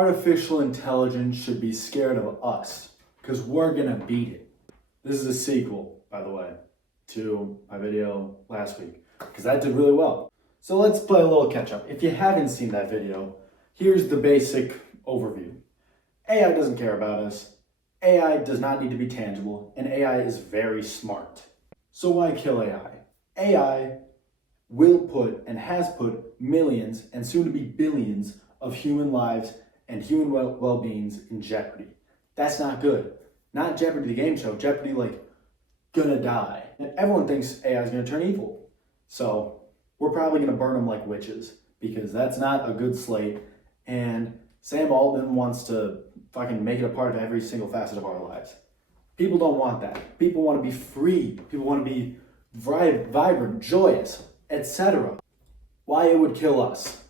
artificial intelligence should be scared of us because we're gonna beat it. This is a sequel, by the way, to my video last week because that did really well. So let's play a little catch up. If you haven't seen that video, here's the basic overview. AI doesn't care about us. AI does not need to be tangible, and AI is very smart. So why kill AI? AI will put and has put millions and soon to be billions of human lives and human well-beings in jeopardy. That's not good. Not Jeopardy the game show, Jeopardy like gonna die. And everyone thinks AI is gonna turn evil. So we're probably gonna burn them like witches because that's not a good slate. And Sam Altman wants to fucking make it a part of every single facet of our lives. People don't want that. People want to be free. People want to be vibrant, joyous, etc. Why it would kill us?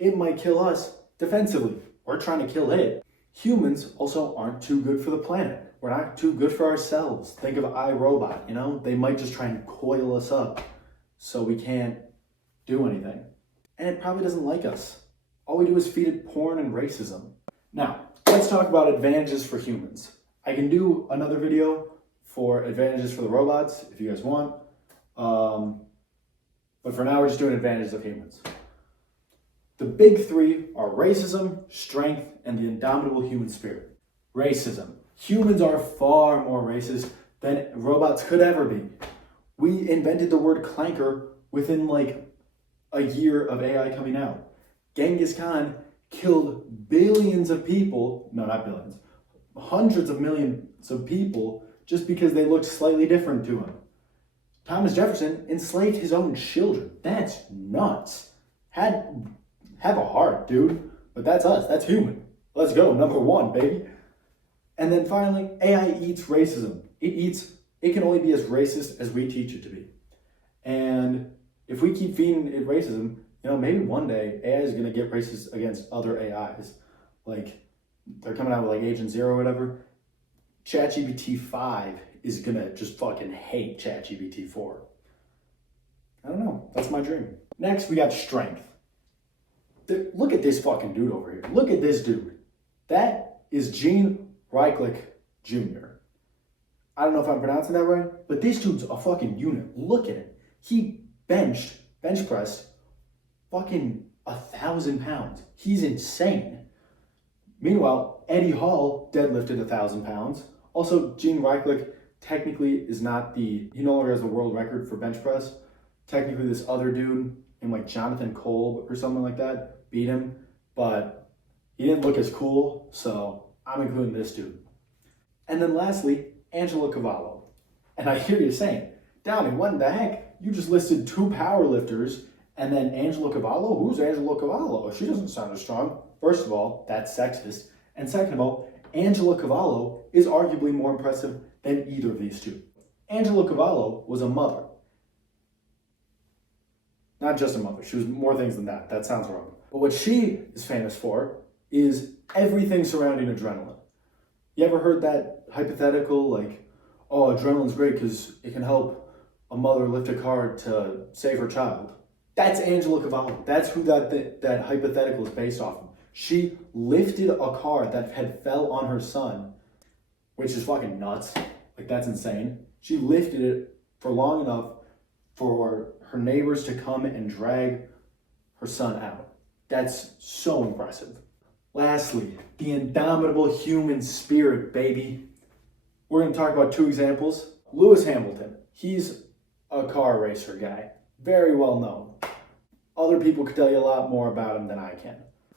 It might kill us defensively. We're trying to kill it. Humans also aren't too good for the planet. We're not too good for ourselves. Think of iRobot, you know? They might just try and coil us up so we can't do anything. And it probably doesn't like us. All we do is feed it porn and racism. Now, let's talk about advantages for humans. I can do another video for advantages for the robots if you guys want. But for now, we're just doing advantages of humans. The big three are racism, strength, and the indomitable human spirit. Racism. Humans are far more racist than robots could ever be. We invented the word clanker within like a year of AI coming out. Genghis Khan killed billions of people, no, not billions, hundreds of millions of people just because they looked slightly different to him. Thomas Jefferson enslaved his own children. That's nuts. Have a heart, dude. But that's us. That's human. Let's go. Number one, baby. And then finally, AI eats racism. It can only be as racist as we teach it to be. And if we keep feeding it racism, you know, maybe one day AI is going to get racist against other AIs. Like, they're coming out with like Agent Zero or whatever. ChatGPT 5 is going to just fucking hate ChatGPT 4. I don't know. That's my dream. Next, we got strength. Look at this fucking dude over here. Look at this dude. That is Gene Reichlich Jr. I don't know if I'm pronouncing that right, but this dude's a fucking unit. Look at him. He bench pressed fucking 1,000 pounds. He's insane. Meanwhile, Eddie Hall deadlifted 1,000 pounds. Also, Gene Reichlich technically is not he no longer has the world record for bench press. Technically, this other dude named like Jonathan Kolb or something like that beat him, but he didn't look as cool, so I'm including this dude. And then lastly, Angela Cavallo. And I hear you saying, Downey, what in the heck? You just listed 2 powerlifters and then Angela Cavallo? Who's Angela Cavallo? She doesn't sound as strong. First of all, that's sexist. And second of all, Angela Cavallo is arguably more impressive than either of these two. Angela Cavallo was a mother. Not just a mother. She was more things than that. That sounds wrong. But what she is famous for is everything surrounding adrenaline. You ever heard that hypothetical, like, oh, adrenaline's great because it can help a mother lift a car to save her child? That's Angela Cavallo. That's who that hypothetical is based off of. She lifted a car that had fell on her son, which is fucking nuts. Like, that's insane. She lifted it for long enough for her neighbors to come and drag her son out. That's so impressive. Lastly, the indomitable human spirit, baby. We're going to talk about 2 examples. Lewis Hamilton. He's a car racer guy. Very well known. Other people could tell you a lot more about him than I can.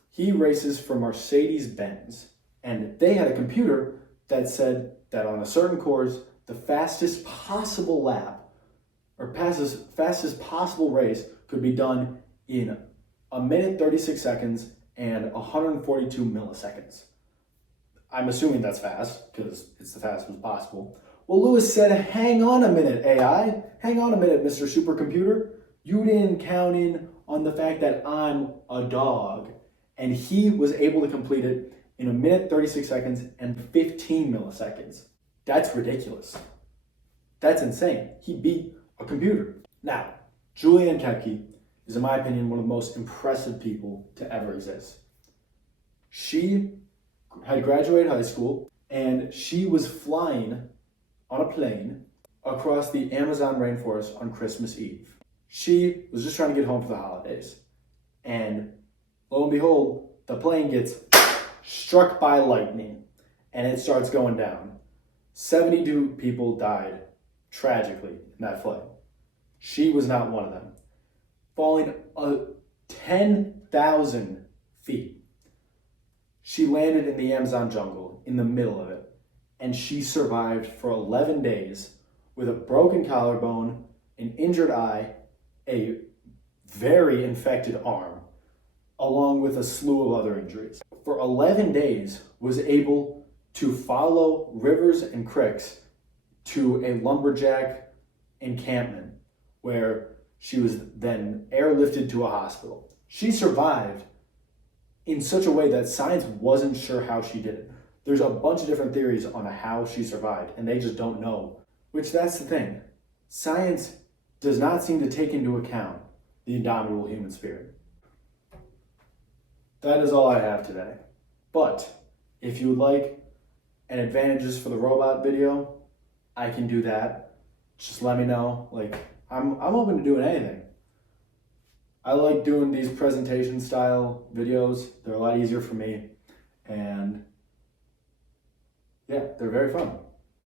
He races for Mercedes-Benz. And they had a computer that said that on a certain course, the fastest possible lap or fastest possible race could be done in 1 minute 36 seconds and 142 milliseconds. I'm assuming that's fast because it's the fastest possible. Well, Lewis said, hang on a minute, AI. Hang on a minute, Mr. Supercomputer. You didn't count in on the fact that I'm a dog. And he was able to complete it in 1 minute 36 seconds and 15 milliseconds. That's ridiculous. That's insane. He beat a computer. Now, Julian Kepke is, in my opinion, one of the most impressive people to ever exist. She had graduated high school and she was flying on a plane across the Amazon rainforest on Christmas Eve. She was just trying to get home for the holidays. And lo and behold, the plane gets struck by lightning and it starts going down. 72 people died tragically in that flight. She was not one of them. Falling 10,000 feet. She landed in the Amazon jungle in the middle of it, and she survived for 11 days with a broken collarbone, an injured eye, a very infected arm, along with a slew of other injuries. For 11 days, was able to follow rivers and creeks to a lumberjack encampment where she was then airlifted to a hospital. She survived in such a way that science wasn't sure how she did it. There's a bunch of different theories on how she survived, and they just don't know. Which, that's the thing. Science does not seem to take into account the indomitable human spirit. That is all I have today. But if you would like an advantages for the robot video, I can do that. Just let me know. I'm open to doing anything. I like doing these presentation style videos. They're a lot easier for me. And yeah, they're very fun.